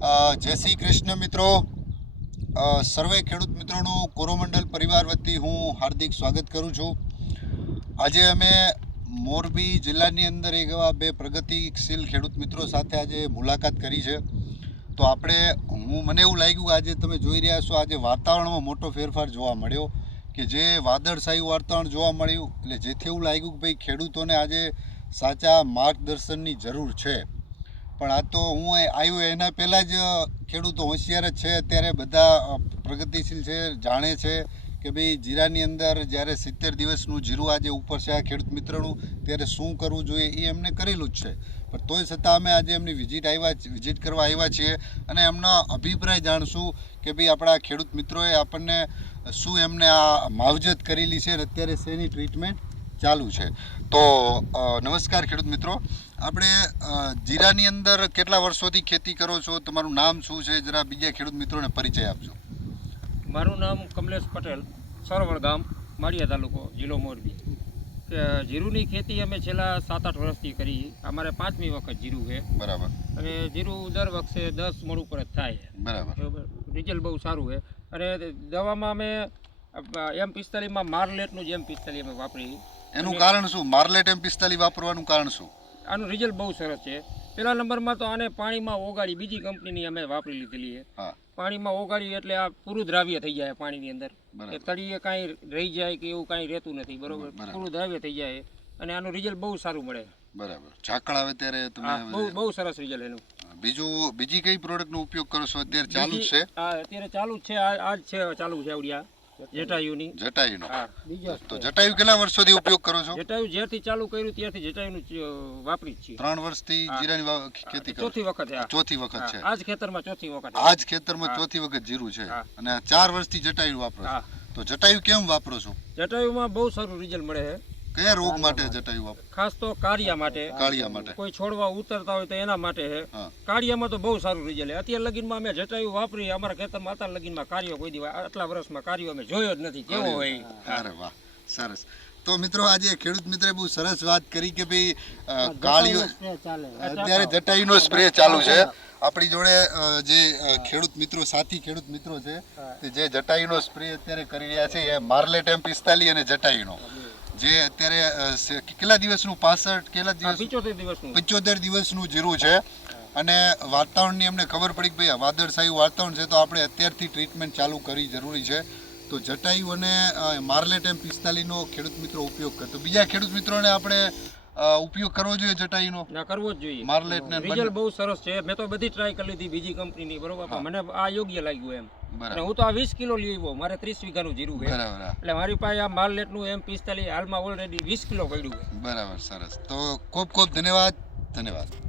જય શ્રી કૃષ્ણ મિત્રો. સર્વે ખેડૂત મિત્રોનું કોરોમંડલ પરિવાર વતી હું હાર્દિક સ્વાગત કરું છું. આજે અમે મોરબી જિલ્લાની અંદર એક એવા બે પ્રગતિશીલ ખેડૂત મિત્રો સાથે આજે મુલાકાત કરી છે. તો આપણે, હું, મને એવું લાગ્યું કે આજે તમે જોઈ રહ્યા છો, આજે વાતાવરણમાં મોટો ફેરફાર જોવા મળ્યો કે જે વાદળછાયું વાતાવરણ જોવા મળ્યું, એટલે જેથી એવું લાગ્યું કે ભાઈ ખેડૂતોને આજે સાચા માર્ગદર્શનની જરૂર છે. પણ આ તો હું આવ્યો એના પહેલાં જ ખેડૂતો હોશિયાર જ છે. અત્યારે બધા પ્રગતિશીલ છે, જાણે છે કે ભાઈ જીરાની અંદર જ્યારે સિત્તેર દિવસનું જીરું આજે ઉપર છે આ ખેડૂત મિત્રનું, ત્યારે શું કરવું જોઈએ એ એમને કરેલું જ છે. પણ તોય છતાં અમે આજે એમની વિઝિટ આવ્યા વિઝિટ કરવા આવ્યા છીએ અને એમનો અભિપ્રાય જાણશું કે ભાઈ આપણા ખેડૂત મિત્રોએ આપણને શું એમને આ માવજત કરેલી છે અને અત્યારે શેની ટ્રીટમેન્ટ ચાલુ છે. તો નમસ્કાર ખેડૂત મિત્રો. આપણે જીરાની અંદર કેટલા વર્ષોથી ખેતી કરો છો? તમારું નામ શું છે? જરા બીજા ખેડૂત મિત્રોને પરિચય આપજો. મારું નામ કમલેશ પટેલ સરવળ ગામ માળિયા તાલુકો જિલ્લો મોરબી. જીરુની ખેતી અમે છેલ્લા સાત આઠ વર્ષથી કરી. અમારે પાંચમી વખત જીરું છે. બરાબર. અને જીરું દર વખતે દસ મણ ઉપર જ થાય બરાબર. બરાબર? રિઝલ્ટ બહુ સારું છે. અને દવામાં અમે એમ પિસ્તાલીસમાં માર્લેટનું જ એમ પિસ્તાલીસ અમે વાપરી. એનું કારણ શું? માર્લેટ એમ પિસ્તાલીસ વાપરવાનું કારણ શું? આનું રિઝલ્ટ બહુ સરસ છે. પેલા નંબરમાં તો આને પાણીમાં ઓગાળી બીજી કંપનીની અમે વાપરી લીધેલી છે. પાણીમાં ઓગાળી એટલે આ પૂરું દ્રાવ્ય થઈ જાય પાણીની અંદર. એ તળીએ કાંઈ રહી જાય કે એવું કાંઈ રહેતું નથી બરોબર. પૂરું દ્રાવ્ય થઈ જાય અને આનું રિઝલ્ટ બહુ સારું મળે. બરાબર. ઝાકળ આવે ત્યારે તમે બહુ બહુ સરસ રિઝલ્ટ એનું. બીજું બીજી કઈ પ્રોડક્ટનો ઉપયોગ કરો છો? અત્યારે ચાલુ છે? હા અત્યારે ચાલુ જ છે. આ આજ છે ચાલુ છે આવડિયા. જટાયુની જટાયુનો તો જટાયુ કેટલા વર્ષોથી ઉપયોગ કરો છો? જટાયુ જ્યારથી ચાલુ કર્યું ત્યારથી જટાયુનું વાપરી છે છીએ. ત્રણ વર્ષથી. જીરાની ખેતી કરો ચોથી વખત ચોથી વખત છે. આજ ખેતરમાં ચોથી વખત આજ ખેતરમાં ચોથી વખત જીરું છે. અને ચાર વર્ષથી જટાયુ વાપરો છો. તો જટાયુ કેમ વાપરો છો? જટાયુમાં બહુ સારું રિઝલ્ટ મળે છે. કયા રોગ માટે જટાયુ આપ? ખાસ તો કાળિયા માટે. કાળિયા માટે. કોઈ છોડવા ઉતરતા હોય તો એના માટે છે કાળિયામાં તો બહુ સારું રિઝલ્ટ અત્યારે લગીનમાં અમે જટાયુ વાપરી અમારા ખેતરમાં અત્યારે લગીનમાં કાર્યો કોઈ દી આટલા વર્ષમાં કાર્યો અમે જોયો જ નથી કેવો હોય. અરે વાહ સરસ. તો મિત્રો આજે ખેડૂત મિત્રે બહુ સરસ વાત કરી કે ભાઈ કાળીઓ અત્યારે જટાયુનો સ્પ્રે ચાલુ છે. આપણી જોડે જે ખેડૂત મિત્રો સાથી ખેડૂત મિત્રો છે તે જે જટાયુનો સ્પ્રે અત્યારે કરી રહ્યા છે એ માર્લેટ એમ પિસ્તાલી અને જટાયુનો. જે અત્યારે કેટલા દિવસનું? પાસઠ કેટલા દિવસ પિચોતેર દિવસનું. પંચોતેર દિવસનું જીરું છે. અને વાતાવરણની અમને ખબર પડી કે ભાઈ વાદળશાહી વાદળછાયું વાતાવરણ છે તો આપણે અત્યારથી ટ્રીટમેન્ટ ચાલુ કરવી જરૂરી છે. તો જટાયુ અને માર્લેટ એમ પિસ્તાલીનો ખેડૂત મિત્રો ઉપયોગ કરતો. બીજા ખેડૂત મિત્રોને આપણે ઉપયોગ કરવો જોઈએ જટાયુનો? ના કરવો જ જોઈએ. માર્લેટ ને રિઝલ્ટ બહુ સરસ છે. મેં તો બધી ટ્રાય કરી લીધી બીજી કંપનીની બરોબર. મને આ યોગ્ય લાગ્યું એમ. અને હું તો આ વીસ કિલો લઈ આવ્યો. મારે ત્રીસ વીઘાનું જીરું છે. બરાબર એટલે મારી પાસે આ માર્લેટનું એમ પિસ્તાલીસ હાલમાં ઓલરેડી વીસ કિલો પડ્યું છે. બરાબર સરસ. તો ખૂબ ખૂબ ધન્યવાદ. ધન્યવાદ.